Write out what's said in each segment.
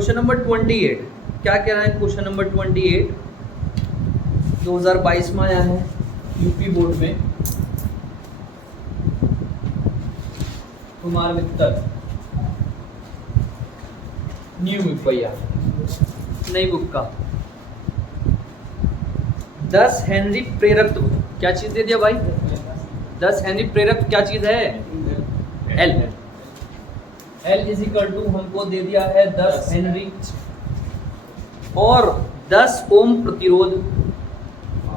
Question number 28 क्या कह रहा है? क्वेश्चन नंबर 28 2022 में आया है यूपी बोर्ड में। कुमार मित्तल न्यू बुक भैया, नई बुक का 10 हेनरी प्रेरकत्व क्या चीज दे दिया भाई? 10 हेनरी प्रेरकत्व क्या चीज है? L. L is equal to हमको दे दिया है 10 हेनरी और 10 ओम प्रतिरोध।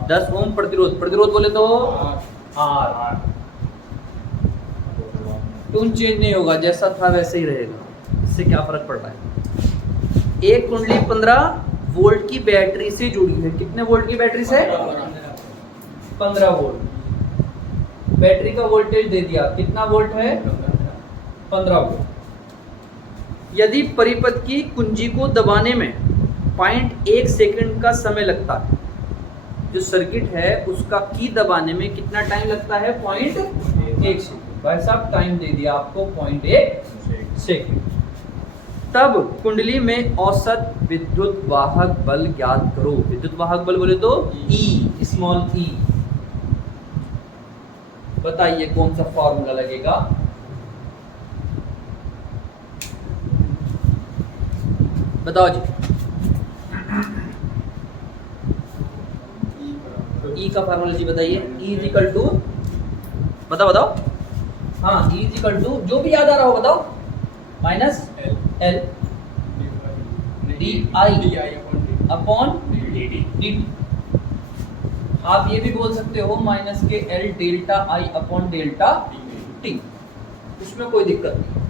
10 ओम प्रतिरोध, प्रतिरोध बोले तो आर। ट्यून चेंज नहीं होगा, जैसा था वैसे ही रहेगा। इससे क्या फर्क पड़ रहा है? एक कुंडली 15 वोल्ट की बैटरी से जुड़ी है। कितने वोल्ट की बैटरी से? 15 वोल्ट। बैटरी का वोल्टेज दे दिया, कितना वोल्ट है? 15 वोल्ट। यदि परिपथ की कुंजी को दबाने में 0.1 सेकंड का समय लगता है, जो सर्किट है उसका की दबाने में कितना टाइम लगता है? 0.1 सेकंड। भाई साहब टाइम दे दिया आपको 0.1 सेकंड। तब कुंडली में औसत विद्युत वाहक बल ज्ञात करो। विद्युत वाहक बल बोले तो ई, स्मॉल ई। बताइए कौन सा फॉर्मूला लगेगा? बताओ जी। ई का फॉर्मूला जी बताइए। ई इज इक्वल टू, बताओ। हाँ, ई इज इक्वल टू जो भी याद आ रहा हो बताओ। Minus L D I upon D T. आप ये भी बोल सकते हो माइनस के एल डेल्टा आई अपॉन डेल्टा टी। इसमें कोई दिक्कत नहीं।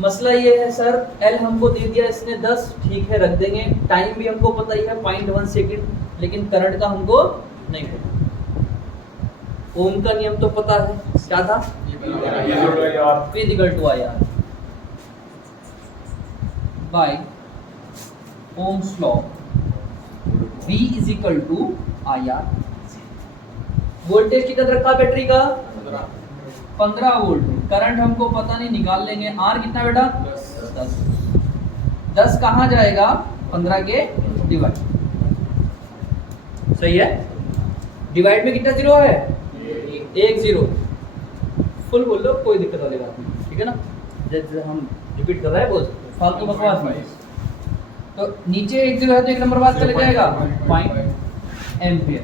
मसला ये है सर, एल हमको दे दिया इसने 10, ठीक है रख देंगे। टाइम भी हमको पता ही है 0.1 सेकंड, लेकिन करंट का हमको नहीं पता। ओम का नियम तो पता है, क्या था? P equal to I R by Ohm's law. V is equal to I R. Voltage कितना रखा बैटरी का? 15 वोल्ट। करंट हमको पता नहीं, निकाल लेंगे। आर कितना बेटा? 10। 10 कहाँ जाएगा? 15 के डिवाइड। सही है। डिवाइड में कितना जीरो है? 1 जीरो। फुल बोल लो, कोई दिक्कत वाली बात नहीं, ठीक है ना। जैसे हम रिपीट कर रहे हैं, बोल फालतू बकवास नहीं। तो नीचे 1 जीरो है तो एक नंबर बाद चले जाएगा 0.5 एम्पियर।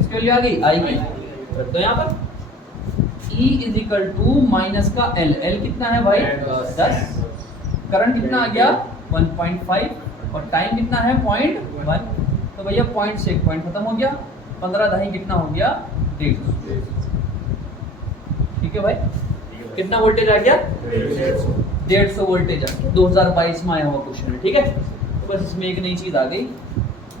इसके वैल्यू आ गई, आई की। तो यहाँ पर E is equal to minus का L। L कितना है भाई? 10। करंट कितना आ गया? 1.5 और टाइम कितना है? 0.1। तो भैया पॉइंट से एक पॉइंट खत्म हो गया। 15 दही कितना हो गया? 150। ठीक है भाई। कितना वोल्टेज आ गया? 150 वोल्टेज आ गया। 2022 में आया हुआ क्वेश्चन है, ठीक है। तो बस इसमें एक नई चीज आ गई।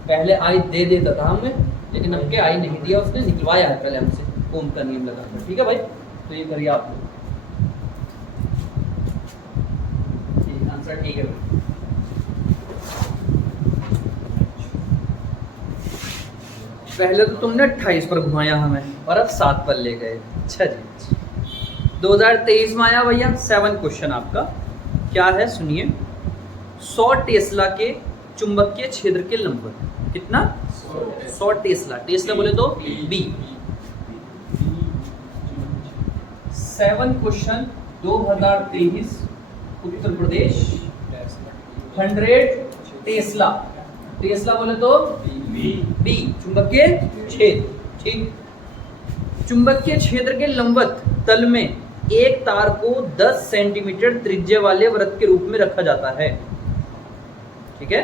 पहले आई दे देता था हमने, लेकिन अब के आई नहीं दिया, उसने निकलवाया है पहले हमसे ओम का नियम लगाकर। ठीक है भाई, तो ये करिए आप लोग। आंसर ठीक है भाई। पहले तो तुमने 28 पर घुमाया हमें और अब 7 पर ले गए। अच्छा जी। 2023 में आया भैया 7 क्वेश्चन आपका। क्या है सुनिए। 100 टेस्ला के चुंबकीय क्षेत्र के लंबवत कितना? 100 टेस्ला। टेस्ला बोले तो B. 7 question 2023 Uttar Pradesh. 100 Tesla. Tesla बोले तो बी चुंबकीय क्षेत्र। ठीक। चुंबकीय क्षेत्र के लंबवत तल में एक तार को 10 सेंटीमीटर त्रिज्या वाले वृत्त के रूप में रखा जाता है। ठीक है,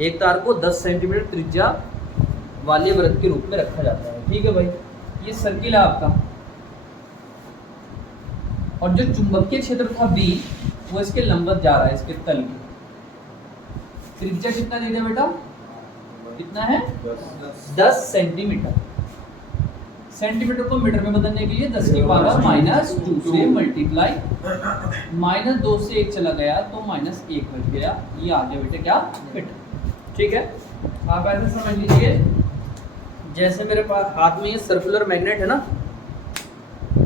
एक तार को 10 सेंटीमीटर त्रिज्या वाले वृत्त के रूप में रखा जाता है। ठीक है भाई, ये सर्किल है आपका। और जो चुंबकीय क्षेत्र था बी, वो इसके लंबवत जा रहा है, इसके तल की। त्रिज्या कितना दे दिया बेटा? कितना है? 10 सेंटीमीटर। सेंटीमीटर को मीटर में बदलने के लिए 10 की पावर -2 से मल्टीप्लाई। -2 से 1 चला गया तो -1 बच गया। ये आ गया बेटे क्या? मीटर। ठीक है, आप ऐसे समझ लीजिए जैसे मेरे पास हाथ में ये सर्कुलर मैग्नेट है ना,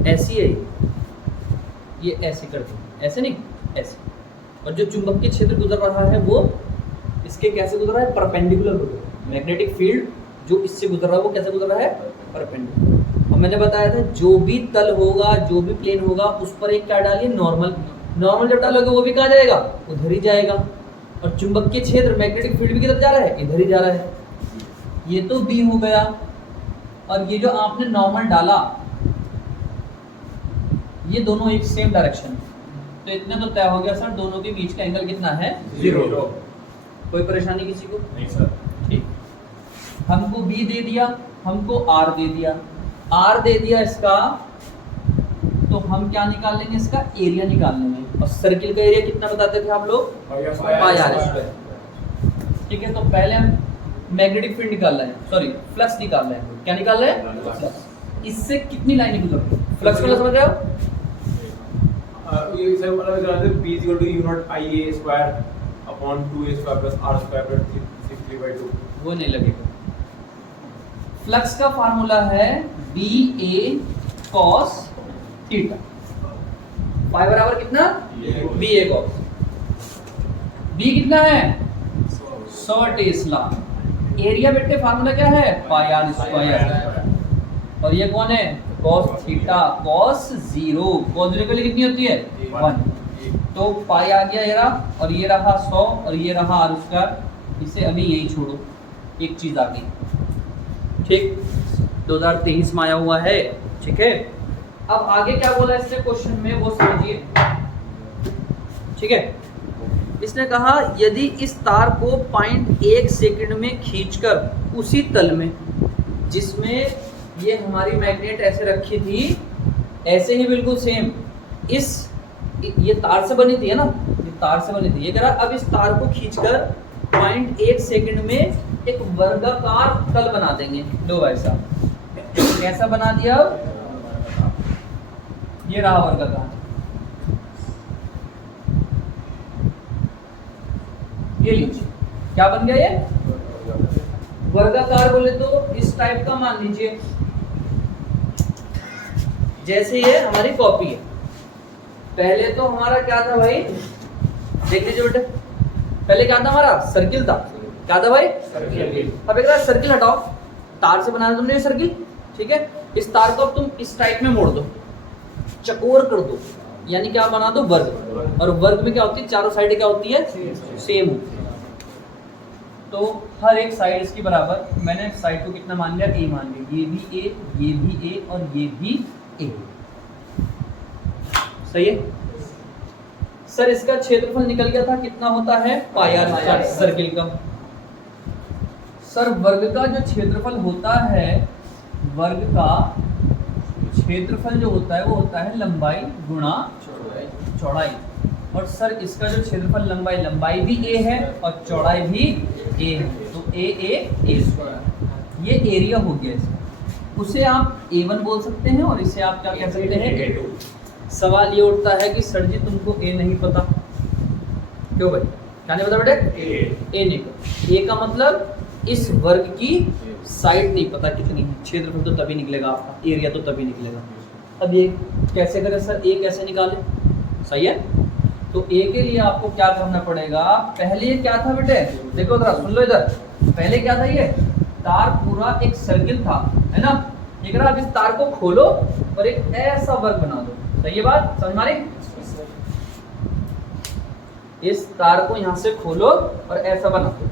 ऐसी है ये ऐसे कर दो, ऐसे नहीं ऐसे। और जो चुंबकीय क्षेत्र गुजर रहा है वो इसके कैसे गुजर रहा है, परपेंडिकुलर गुजर रहा है। मैग्नेटिक फील्ड जो इससे गुजर रहा है वो कैसे गुजर रहा है, परपेंडिकुलर। और मैंने बताया था जो भी तल होगा, जो भी प्लेन होगा, उस पर एक क्या डालिए, नॉर्मल। नॉर्मल जब डालोगे वो भी कहाँ जाएगा, उधर ही जाएगा। और चुंबकीय क्षेत्र, मैग्नेटिक फील्ड भी किधर जा रहा है, इधर ही जा रहा है। ये तो बी हो गया। और ये जो आपने नॉर्मल डाला, ये दोनों एक सेम डायरेक्शन है, तो इतना तो तय हो गया सर, दोनों के बीच का एंगल कितना है, 0। कोई परेशानी किसी को? नहीं सर। ठीक, हमको बी दे दिया, हमको आर दे दिया। आर दे दिया इसका, तो हम क्या निकाल लेंगे, इसका एरिया निकाल लेंगे। और सर्किल का एरिया कितना बताते थे आप लोग, पाई आर स्क्वायर। ठीक है, तो पहले हम मैग्नेटिक फील्ड निकाल रहे हैं, सॉरी फ्लक्स निकाल रहे हैं। क्या निकाल रहे हैं, फ्लक्स। इससे कितनी लाइनें गुजर रही है, फ्लक्स को समझ रहे हो? ये सर मतलब जानते हैं P = U not IA square upon 2A square plus R square plus 3/2। वो नहीं लगेगा। फ्लक्स का फार्मूला है BA cos थीटा। पाई बराबर कितना, BA cos। B कितना है, 100 टेस्ला। एरिया बेटे फार्मूला क्या है, पाई आर स्क्वायर। और ये कौन है, cos थीटा, cos 0। cos 0 के लिए कितनी होती है, 1। तो पाई आ गया ये रहा, और ये रहा 100, और ये रहा आर स्क्वायर। इसे अभी यही छोड़ो, एक चीज आ गई। ठीक, 2023 में आया हुआ है। ठीक है, अब आगे क्या बोला इसने क्वेश्चन में वो समझिए। ठीक है, इसने कहा यदि इस तार को 0.1 सेकंड में खींचकर उसी तल में जिसमें ये हमारी मैग्नेट ऐसे रखी थी, ऐसे ही बिल्कुल सेम इस, ये तार से बनी थी है ना, ये तार से बनी थी। ये कह रहा अब इस तार को खींचकर 0.1 सेकंड में एक वर्गाकार तल बना देंगे। लो भाई साहब, कैसा बना दिया, ये रहा वर्गाकार। ये लीजिए क्या बन गया, ये वर्गाकार। बोले तो इस टाइप का मान लीजिए, जैसे ये हमारी कॉपी है। पहले तो हमारा क्या था भाई, देख लीजिए बेटे, पहले क्या था हमारा, सर्किल था। क्या था भाई, सर्किल। अब एक सर्किल हटाओ, तार से बनाया तुमने ये सर्किल। ठीक है, इस तार को अब तुम इस टाइप में मोड़ दो, चकोर कर दो, यानी क्या बना दो, वर्ग। और वर्ग में क्या होती है, चारों साइड क्या होती है, सेम होती है। तो हर एक साइड इसकी बराबर, मैंने साइड को कितना मान लिया, A मान लिया। ये भी A, ये भी A और ये भी A। सही है सर। इसका क्षेत्रफल निकल गया था, कितना होता है, पाई आर स्क्वायर सर्किल का। सर वर्ग का जो क्षेत्रफल होता है, वर्ग का क्षेत्रफल जो होता है वो होता है लंबाई गुणा चौड़ाई। और सर इसका जो क्षेत्रफल लंबाई भी A है और चौड़ाई भी A है, तो A स्क्वायर। ये एरिया हो गया इसका। उसे आप A1 बोल सकते हैं और इसे आप क्या कह सकते हैं, A2। सवाल ये उठता है कि सर जी तुमको A नहीं पता, क्यों भाई, क्या नहीं पता बेटे, A नहीं पता। A का मतलब इस वर्ग की साइड नहीं पता कितनी है, क्षेत्रफल तो तभी निकलेगा आपका, एरिया तो तभी निकलेगा। अब ये कैसे करें सर, A कैसे निकालें, सही है। तो A के लिए आपको क्या करना पड़ेगा, पहले ये क्या था बेटे, देखो जरा सुन लो इधर, पहले क्या था, ये तार पूरा एक सर्किल था, है ना। ये कह रहा अब इस तार को खोलो और एक ऐसा वर्ग बना दो। सही है बात, समझ मारी। इस तार को यहाँ से खोलो और ऐसा बना दो,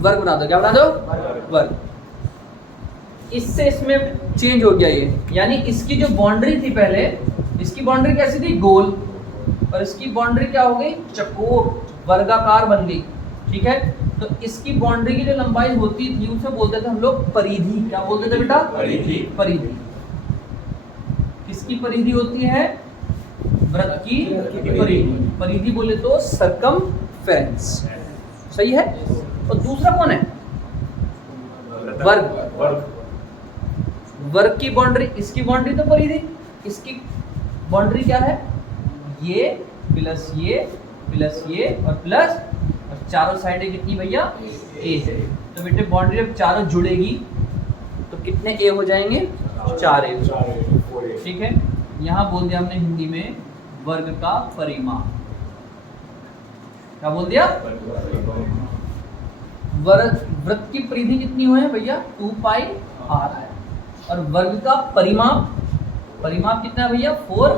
वर्ग बना दो। क्या बना दो, वर्ग। इससे इसमें चेंज हो गया ये, यानी इसकी जो बाउंड्री थी पहले, इसकी बाउंड्री कैसी थी, गोल, और इसकी बाउंड्री क्या हो गई, चकोर, वर्गाकार बन गई। ठीक है, तो इसकी बाउंड्री की जो लंबाई होती थी उसे बोलते थे हम लोग परिधि। क्या बोलते थे बेटा, परिधि। परिधि किसकी परिधि होती है, वृत्त की परिधि। परिधि बोले तो सर्कमफेरेंस। सही है। और दूसरा कौन है, वर्ग। वर्ग की बाउंड्री, इसकी बाउंड्री तो परिधि, इसकी बाउंड्री क्या है, ये प्लस ये प्लस ये और प्लस, और चारों साइडें कितनी भैया, A है। तो बेटे बाउंड्री जब चारों जुड़ेगी तो कितने A हो जाएंगे, 4A। ठीक है, यहाँ बोल दिया हमने हिंदी में वर्ग का परिमाप। क्या बोल दिया? वृत्त की परिधि कितनी हो है भैया? 2 पाई r है। और वर्ग का परिमाप कितना है भैया? 4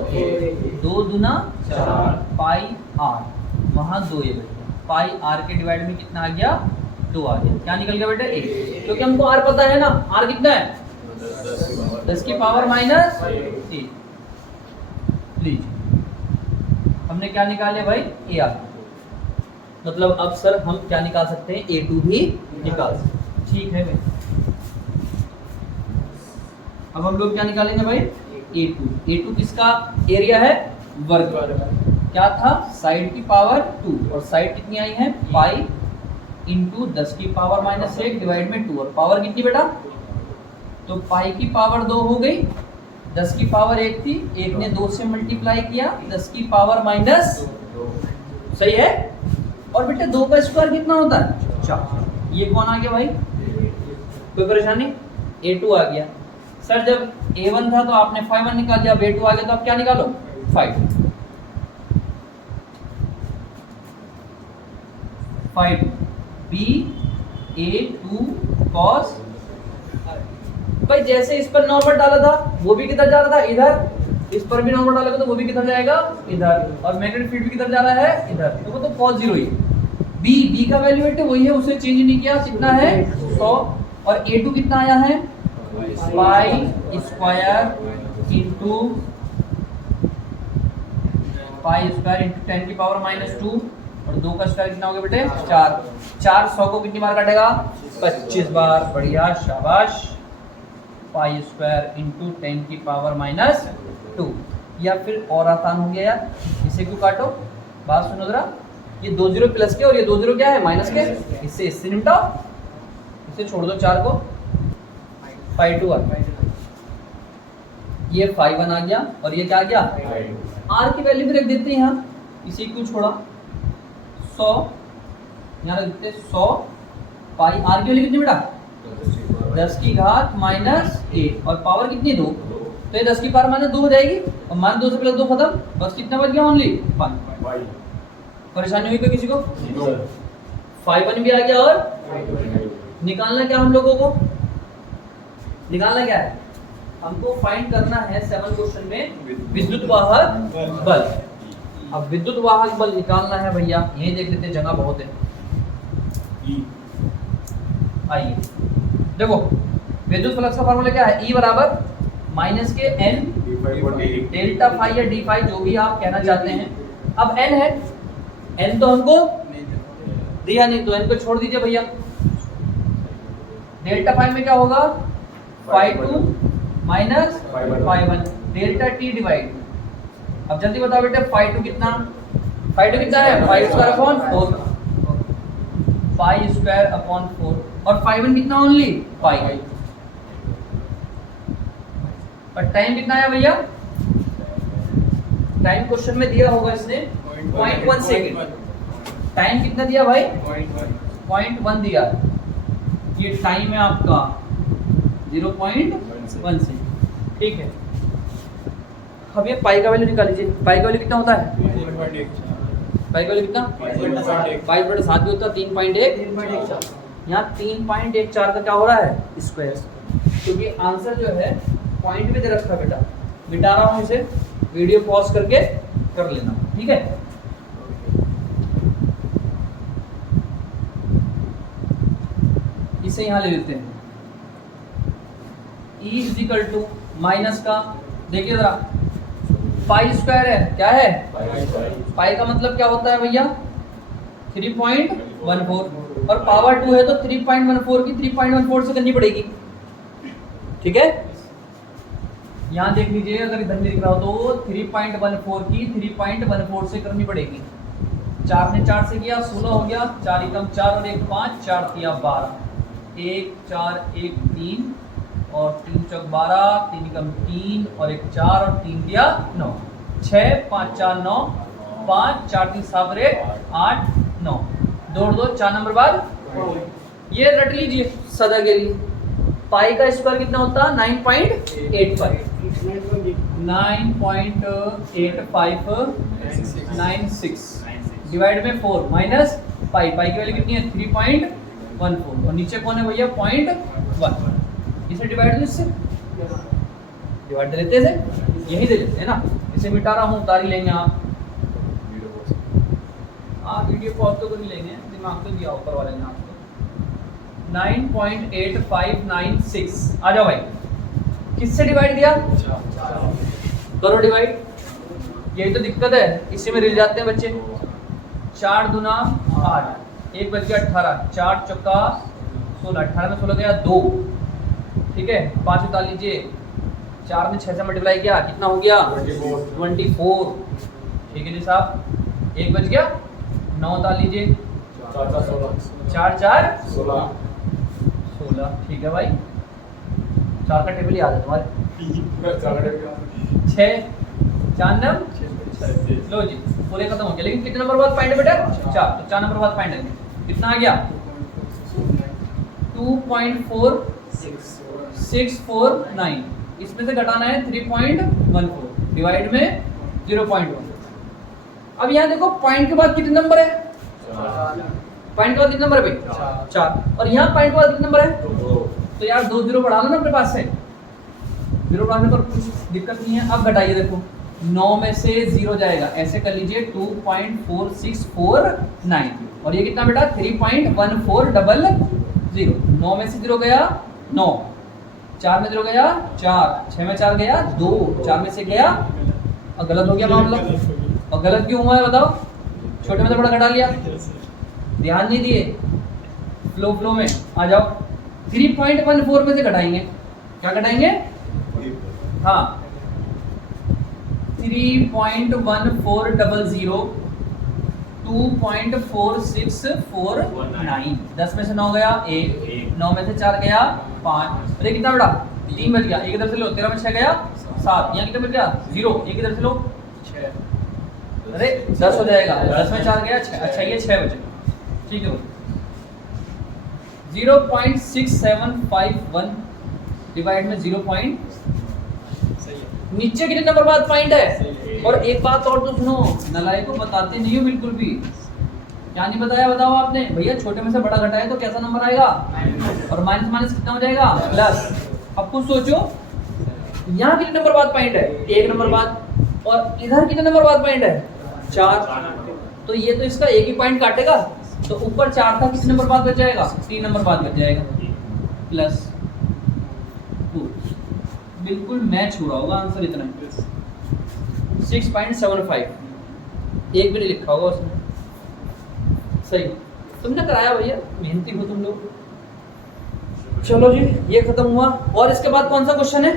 2 दूना 4 पाई r, वहां 2 है भैया। पाई r के डिवाइड में कितना आ गया? 2 आ गया। क्या निकल गया बेटा? 1। क्योंकि हमको r पता है ना, r कितना है? 10 की पावर माइनस 1। लीजिए हमने क्या निकाल लिया भाई? a r। मतलब अब सर हम क्या निकाल सकते हैं? a2 भी निकाल सकते हैं। ठीक है भाई, अब हम लोग क्या निकालेंगे भाई? a2 किसका एरिया है? वर्ग। क्या था? साइड की पावर 2 और साइड कितनी आई है? पाई इंटू 10 की पावर माइनस 1 डिवाइड में 2। और पावर कितनी बेटा? तो पाई की पावर 2 हो गई, 10 की पावर 1 थी, 1 ने 2 से मल्टीप्लाई किया, 10 की पावर माइनस, सही है। और बेटा 2 का स्क्वायर कितना होता है? 4। ये कौन आ गया भाई? कोई परेशानी? a2 आ गया। सर जब a1 था तो आपने 5 निकाल दिया, अब a2 आ गया तो आप क्या निकालो? 5 b a2 cos। भाई जैसे इस पर नॉर्मल डाला था वो भी किधर जा रहा था? इधर। इस पर भी नॉर्मल डालेगा तो वो भी किधर जाएगा? इधर। और मैग्नेटिक फील्ड भी किधर जा रहा है? इधर। तो वो तो cos 0 ही। b का वैल्यू बेटे वही है, उसे चेंज नहीं किया। कितना है? 100। और a2 कितना आया है? पाई स्क्वायर इंटू 10 की पावर माइनस 2। और 2 का स्क्वायर कितना हो गया बेटे? 4। 4 100 को कितनी बार काटेगा? 25 बार। बढ़िया, शाबाश। पाई स्क्वायर इंटू 10 की पावर माइनस 2। या फिर और आसान हो गया यार, इसे क्यों काटो? बात सुनो जरा, ये 2 0 प्लस के और ये 2 0 क्या है? माइनस के। इससे निपटाओ, इसे छोड़ दो 4 को। 5 2 1, ये 5 1 आ गया और ये क्या आ गया? r की वैल्यू भी रख देते हैं यहाँ, इसे क्यों छोड़ा? 100 यहाँ रख देते 100 पाई। r की वैल्यू कितनी बेटा? 10 की घात माइनस 1 और पावर कितनी? 2। तो ये 10 की पावर माइनस 2 हो जाएगी और मान 2 से प्लस 2 खत्म, बस कितना बच गया? ओनली 1। परेशानी हुई कोई किसी को? 5 1 भी आ गया। और निकालना क्या हम लोगों को? निकालना क्या है? हमको फाइंड करना है 7 क्वेश्चन में विद्युत वाहक बल। अब विद्युत वाहक बल निकालना है भैया, यही देख लेते हैं, जगह बहुत है। आइए देखो, विद्युत फ्लक्स का फॉर्मूला क्या है? E बराबर माइनस के n डेल्टा फाई या डी फाई, जो भी आप कहना चाहते हैं। अब n है, n तो हमको दिया नहीं, तो n को छोड़ दीजिए भैया। डेल्टा फाई में क्या होगा? Phi 2 minus phi 1 delta t divide. अब जल्दी बताओ बेटे, फाई 2 कितना? फाई 2 कितना है? Phi square upon 4। Phi square upon 4। और फाई 1 कितना? Only phi. और टाइम कितना है भैया? टाइम क्वेश्चन में दिया होगा इसने 0.1 सेकेंड। टाइम कितना दिया भाई? 0.1 दिया। ये टाइम है आपका 0.1 सेकेंड। ठीक है, अब ये पाई का वैल्यू निकाल लीजिए। पाई का वैल्यू कितना होता है? पाई का वैल्यू कितना? 5/7 भी होता है, 3.1। यहाँ 3.14 का क्या हो रहा है? स्क्वायर। क्योंकि आंसर जो है पॉइंट में दे रखा बेटा, मिटा रहा हूँ इसे, वीडियो पॉज करके कर लेना, ठीक है। इसे यहाँ ले लेते हैं। E इजिकल टू माइनस का, देखिए जरा, पाई स्क्वायर है, क्या है? पाई का मतलब क्या होता है भैया? 3.14। और पावर 2 है तो 3.14 की 3.14 से करनी पड़ेगी, ठीक है। यहाँ देख लीजिए, अगर इधर में दिख रहा हो तो 3.14 की 3.14 से करनी पड़ेगी। 4 ने 4 से किया 16 हो गया, 4 एकम 4 और 1 5, 4 किया 12, 1 4 1 3 और 3 चौक 12, 3 एकम 3 और 1 4 और 3 दिया 9, 6 5 4 9, 5 4 3 7 1 8 9, 2 2 4 नंबर बाद ये रट लीजिए सदा के लिए। पाई का स्क्वायर कितना होता है? 9.85। 9.8596 डिवाइड में 4 माइनस पाई की वैल्यू कितनी है 3.14 और नीचे कौन है भैया 0.1 इसे डिवाइड दो इससे डिवाइड दे लेते हैं यही दे लेते हैं ना इसे मिटा रहा हूँ उतार ही लेंगे आप वीडियो पॉज तो नहीं लेंगे दिमाग तो दिया ऊपर वाले ने आपको 9.8596 आ जाओ भाई किससे डिवाइड दिया करो डिवाइड यही तो दिक्कत है इसी में रिल जाते हैं बच्चे 4 दूना 8 1 बच गया 18 4 चौका 16 18 में 16 गया 2 ठीक है 5 उतार लीजिए 4 में 6 से मल्टीप्लाई किया कितना हो गया 24 ठीक है जी साहब 1 बच गया 9 उतार लीजिए 4 4 16 ठीक है भाई 4 का टेबल याद है तुम्हारे 6 4 नंबर लो जी पूरे खत्म हो गया लेकिन कितने नंबर बाद पॉइंट है बेटा 4 तो 4 नंबर बाद पॉइंट है कितना आ गया 2.4649 इसमें से घटाना है 3.14 डिवाइड में 0.1 अब यहाँ देखो पॉइंट के बाद कितने नंबर है पॉइंट के बाद कितने नंबर है भाई 4 और यहाँ पॉइंट के बाद कितने नंबर है तो यार 2 जीरो बढ़ा लो ना अपने पास से जीरो बढ़ाने पर कुछ दिक्कत नहीं है अब घटाइए देखो 9 में से 0 जाएगा ऐसे कर लीजिए 2.4649 और ये कितना बेटा 3.1400 9 में से 0 गया 9 4 में 0 गया 4 6 में 4 गया 2 4 में से गया और गलत हो गया मामला और गलत क्यों हुआ है बताओ छोटे में से बड़ा घटा लिया ध्यान नहीं दिए फ्लो में आ जाओ 3.14 में से घटाएंगे क्या घटाएंगे हाँ 3.1400 2.4649 10 में से 9 गया 1 9 में से 4 गया 5 अरे कितना बेटा 3 बच गया एक इधर से लो 13 में 6 गया 7 यहाँ कितना बच गया 0 एक इधर से लो 6 अरे 10 हो जाएगा 10 में 4 गया 6 अच्छा ये 6 बचे ठीक है 0.6751 डिवाइड में 0. नीचे कितने नंबर बाद पॉइंट है और एक बात और तो सुनो नलायक को बताते नहीं हो बिल्कुल भी क्या नहीं बताया बताओ आपने भैया छोटे में से बड़ा घटाए तो कैसा नंबर आएगा और माइनस माइनस कितना हो जाएगा प्लस अब कुछ सोचो यहाँ कितने नंबर बाद पॉइंट है 1 नंबर बाद और इधर कितने नंबर बाद पॉइंट है 4 तो ये तो इसका एक ही पॉइंट काटेगा तो ऊपर 4 था कितने नंबर बाद बच जाएगा 3 नंबर बाद बच जाएगा प्लस 2 बिल्कुल मैच हो रहा होगा आंसर इतना 6.75 एक भी नहीं लिखा होगा उसमें सही तुमने कराया भैया मेहनती हो तुम लोग चलो जी ये खत्म हुआ और इसके बाद कौन सा क्वेश्चन है